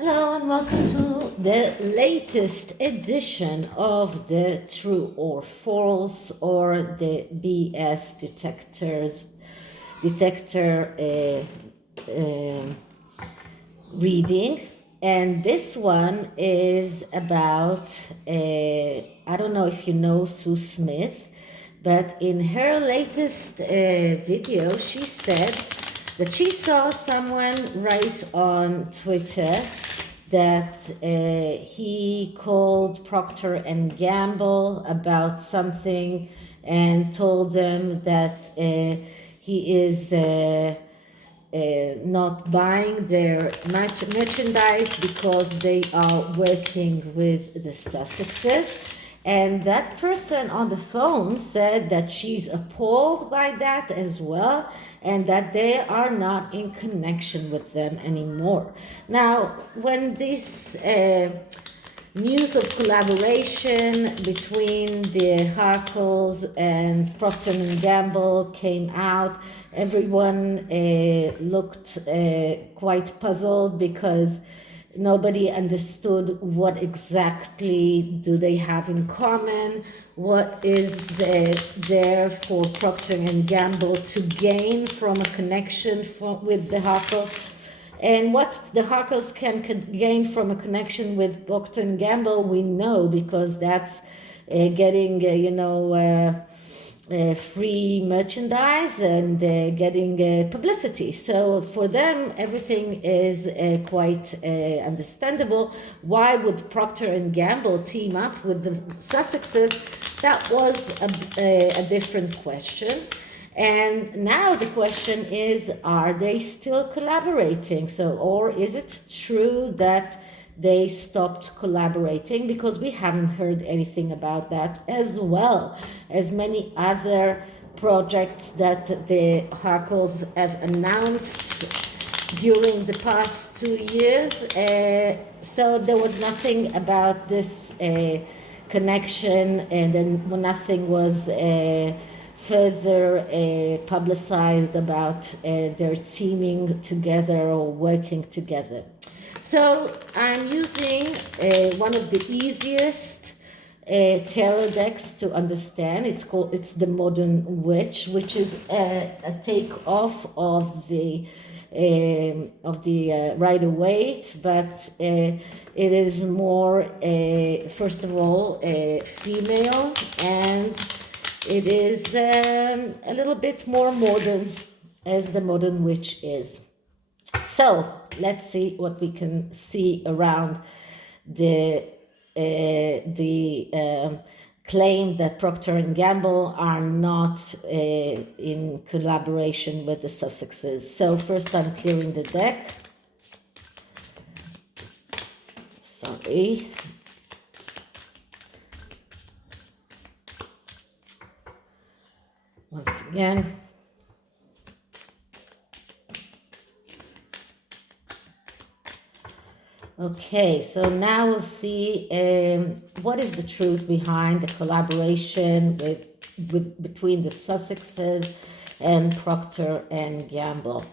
Hello and welcome to the latest edition of the True or False or the BS detector reading. And this one is about, I don't know if you know Sue Smith, but in her latest video, she said that she saw someone write on Twitter that he called Proctor and Gamble about something and told them that he is not buying their merchandise because they are working with the Sussexes. And that person on the phone said that she's appalled by that as well, and that they are not in connection with them anymore. Now, when this news of collaboration between the Harkles and Procter and Gamble came out, everyone looked quite puzzled because nobody understood what exactly do they have in common, what is there for Procter and Gamble to gain from a connection with the Harkles, and what the Harkles can gain from a connection with Procter and Gamble, we know, because that's getting, free merchandise and getting publicity. So for them, everything is quite understandable. Why would Procter and Gamble team up with the Sussexes? That was a different question. And now the question is, are they still collaborating? So, or is it true that they stopped collaborating? Because we haven't heard anything about that, as well as many other projects that the Harkles have announced during the past 2 years. So there was nothing about this connection, and then nothing was further publicized about their teaming together or working together. So I'm using one of the easiest tarot decks to understand. It's the Modern Witch, which is a takeoff of the Rider Waite, but it is more first of all female, and it is a little bit more modern, as the Modern Witch is. So let's see what we can see around the claim that Procter and Gamble are not in collaboration with the Sussexes. So first I'm clearing the deck. Sorry. Once again. Okay, so now we'll see what is the truth behind the collaboration between the Sussexes and Procter and Gamble.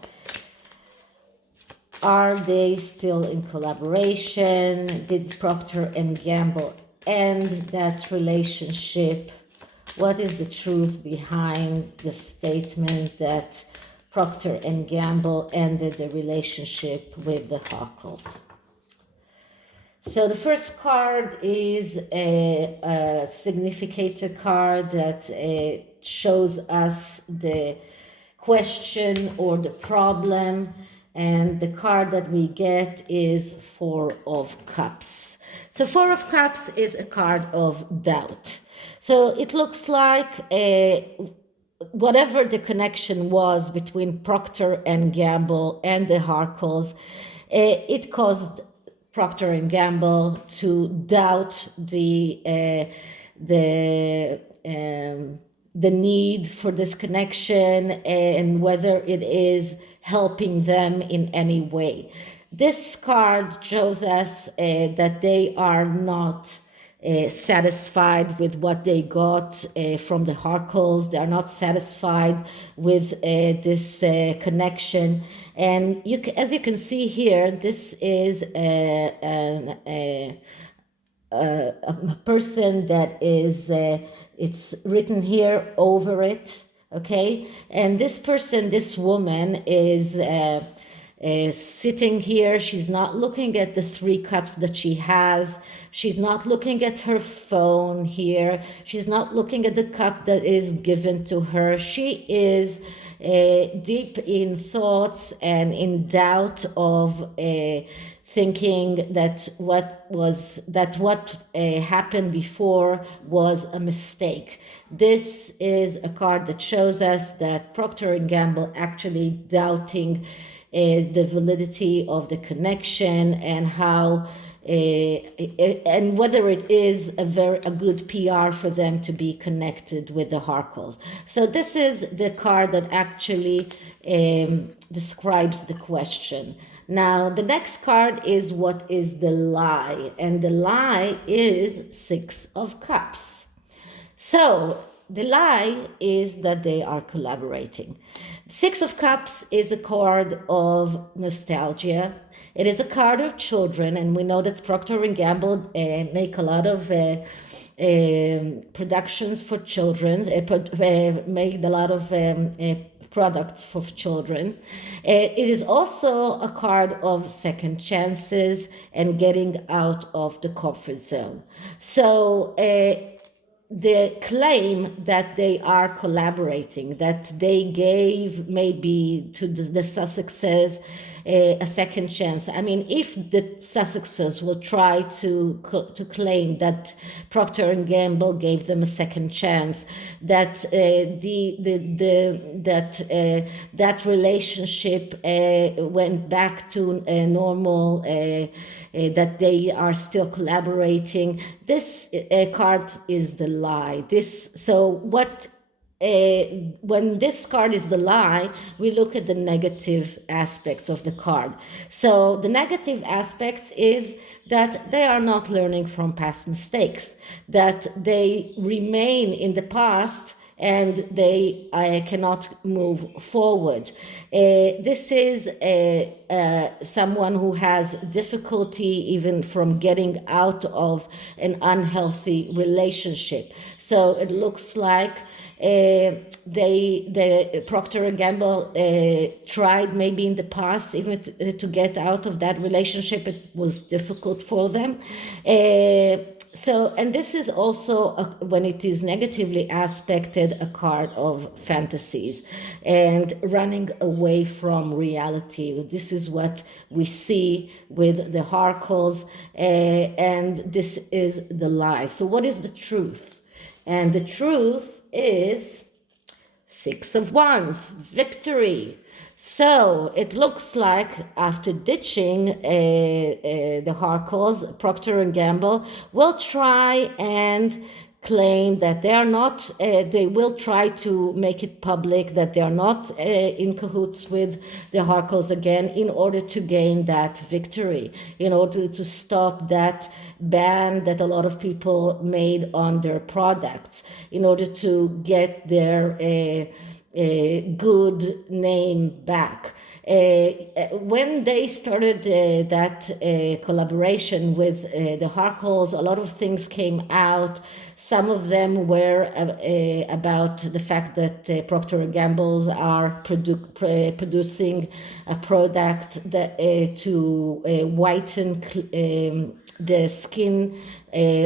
Are they still in collaboration? Did Procter and Gamble end that relationship? What is the truth behind the statement that Procter and Gamble ended the relationship with the Harkles? So the first card is a significator card that shows us the question or the problem, and the card that we get is Four of Cups. So Four of Cups is a card of doubt. So it looks like whatever the connection was between Procter and Gamble and the Harkles, it caused Procter and Gamble to doubt the need for this connection and whether it is helping them in any way. This card shows us that they are not satisfied with what they got from the Harkles. They are not satisfied with this connection. And as you can see here, this is a person that is, it's written here over it, okay? And this person, this woman is sitting here. She's not looking at the 3 cups that she has. She's not looking at her phone here. She's not looking at the cup that is given to her. She is deep in thoughts and in doubt of thinking that what happened before was a mistake. This is a card that shows us that Proctor and Gamble actually doubting the validity of the connection and how and whether it is a good PR for them to be connected with the Harkles. So this is the card that actually describes the question. Now, the next card is what is the lie, and the lie is 6 of Cups. So the lie is that they are collaborating. 6 of Cups is a card of nostalgia. It is a card of children, and we know that Procter and Gamble make a lot of productions for children, made a lot of products for children. It is also a card of second chances and getting out of the comfort zone. So the claim that they are collaborating, that they gave maybe to the Sussexes a second chance. I mean, if the Sussexes will try to claim that Procter and Gamble gave them a second chance, that that relationship went back to a normal, that they are still collaborating, this card is the lie. When this card is the lie, we look at the negative aspects of the card. So the negative aspects is that they are not learning from past mistakes, that they remain in the past and they cannot move forward. This is someone who has difficulty even from getting out of an unhealthy relationship. So it looks like the Procter and Gamble tried maybe in the past even to get out of that relationship. It was difficult for them. And this is also, when it is negatively aspected, a card of fantasies and running away from reality. This is what we see with the Harkles, and this is the lie. So what is the truth? And the truth is 6 of Wands, victory. So it looks like after ditching the Harkles, Procter and Gamble will try and claim that they are not, they will try to make it public that they are not in cahoots with the Harkles again in order to gain that victory, in order to stop that ban that a lot of people made on their products, in order to get their good name back. When they started that collaboration with the Harkles, a lot of things came out. Some of them were about the fact that Procter & Gamble are producing a product that to whiten the skin,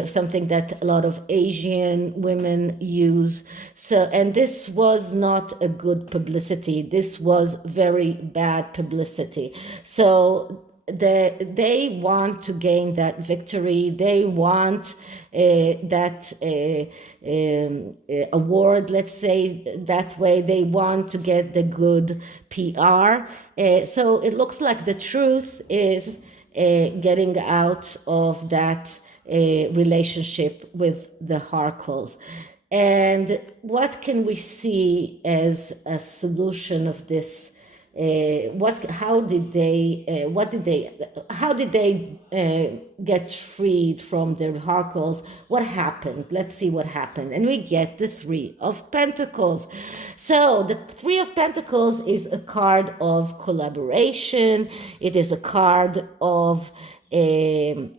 something that a lot of Asian women use. So, and this was not a good publicity. This was very bad publicity. So they want to gain that victory. They want that award, let's say that way. They want to get the good PR. So it looks like the truth is getting out of that relationship with the Harkles. And what can we see as a solution of this how did they get freed from their harkles? What happened? Let's see what happened. And we get the Three of Pentacles. So the Three of Pentacles is a card of collaboration. It is a card of a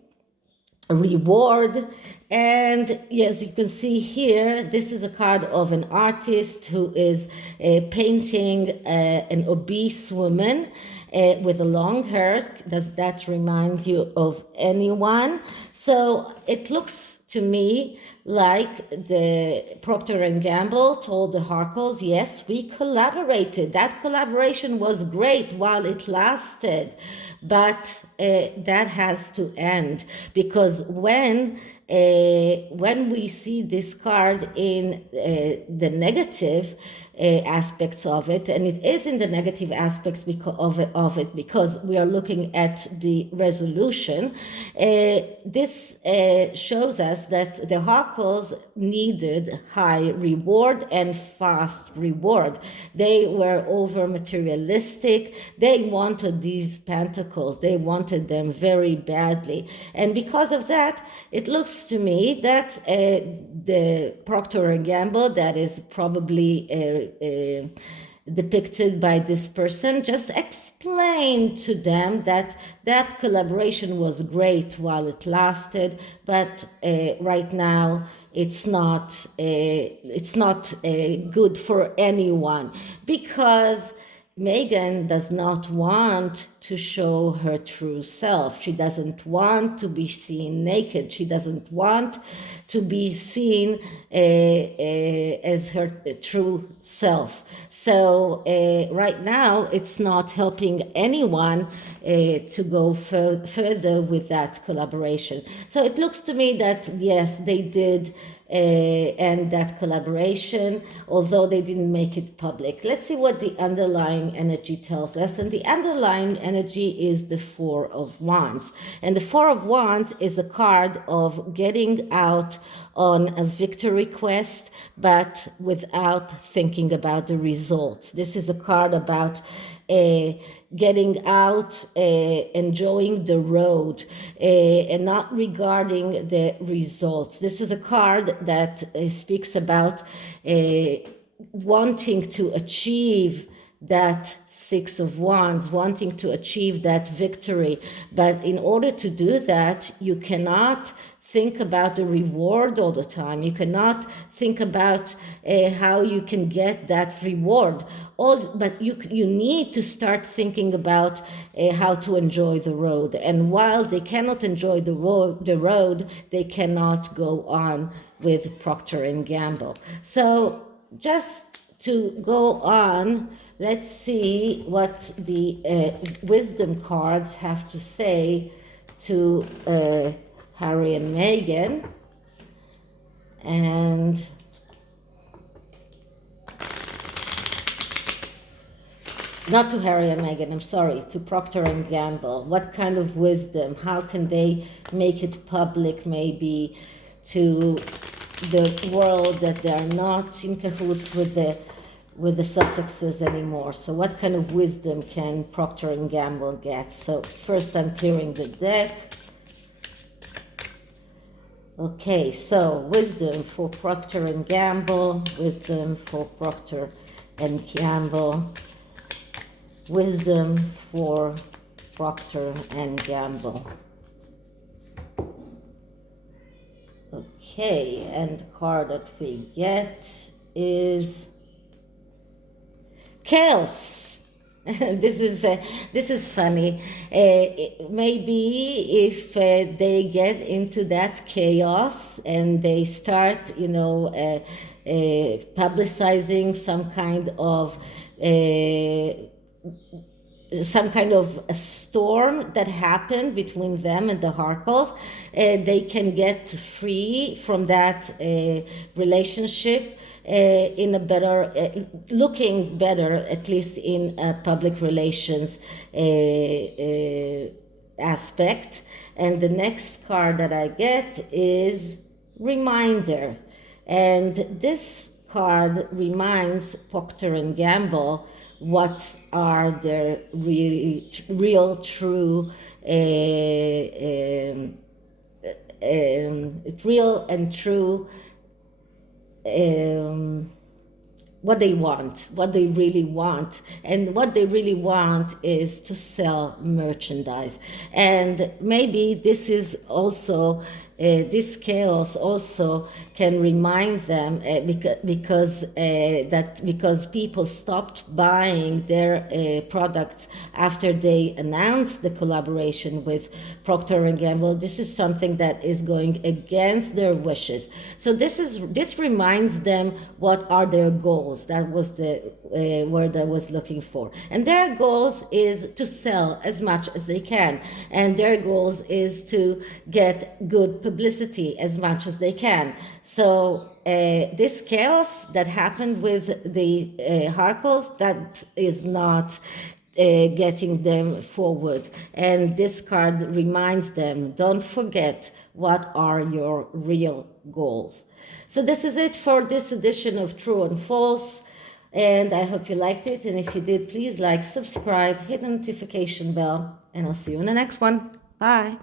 reward. And as you can see here, this is a card of an artist who is painting an obese woman with a long hair. Does that remind you of anyone? So it looks to me like the Proctor and Gamble told the Harkles, yes, we collaborated. That collaboration was great while it lasted, but that has to end, because when we see this card in the negative aspects of it, and it is in the negative aspects of it because we are looking at the resolution, this shows us that the Harkles needed high reward and fast reward. They were over materialistic. They wanted these pentacles. They wanted them very badly. And because of that, it looks to me that the Proctor and Gamble, that is probably depicted by this person, just explained to them that that collaboration was great while it lasted, but right now it's not good for anyone, because Meghan does not want to show her true self. She doesn't want to be seen naked. She doesn't want to be seen as her true self. So right now, it's not helping anyone to go further with that collaboration. So it looks to me that, yes, they did end that collaboration, although they didn't make it public. Let's see what the underlying energy tells us. And the underlying energy is the Four of Wands. And the Four of Wands is a card of getting out on a victory quest, but without thinking about the results. This is a card about getting out, enjoying the road, and not regarding the results. This is a card that speaks about wanting to achieve that Six of Wands, wanting to achieve that victory. But in order to do that, you cannot think about the reward all the time. You cannot think about how you can get that reward. But you need to start thinking about how to enjoy the road. And while they cannot enjoy the road, they cannot go on with Proctor and Gamble. So just to go on, let's see what the wisdom cards have to say to Harry and Meghan. And not to Harry and Meghan, I'm sorry, to Proctor and Gamble. What kind of wisdom? How can they make it public, maybe, to the world that they are not in cahoots with the Sussexes anymore? So what kind of wisdom can Proctor and Gamble get? So first I'm clearing the deck. Okay, so wisdom for Proctor and Gamble, wisdom for Proctor and Gamble, wisdom for Proctor and Gamble. Okay, and the card that we get is Chaos. This is funny. Maybe if they get into that chaos and they start, publicizing some kind of a storm that happened between them and the Harkles, they can get free from that relationship in a better, looking better, at least in a public relations aspect. And the next card that I get is Reminder. And this card reminds Proctor and Gamble what are the real true real and true what they want, what they really want. And what they really want is to sell merchandise. And maybe this is also, this chaos also can remind them, because people stopped buying their products after they announced the collaboration with Procter and Gamble. This is something that is going against their wishes. So this reminds them what are their goals. That was the word I was looking for. And their goals is to sell as much as they can, and their goals is to get good publicity as much as they can. So this chaos that happened with the Harkles, that is not getting them forward. And this card reminds them, don't forget what are your real goals. So this is it for this edition of True and False. And I hope you liked it. And if you did, please like, subscribe, hit the notification bell, and I'll see you in the next one. Bye.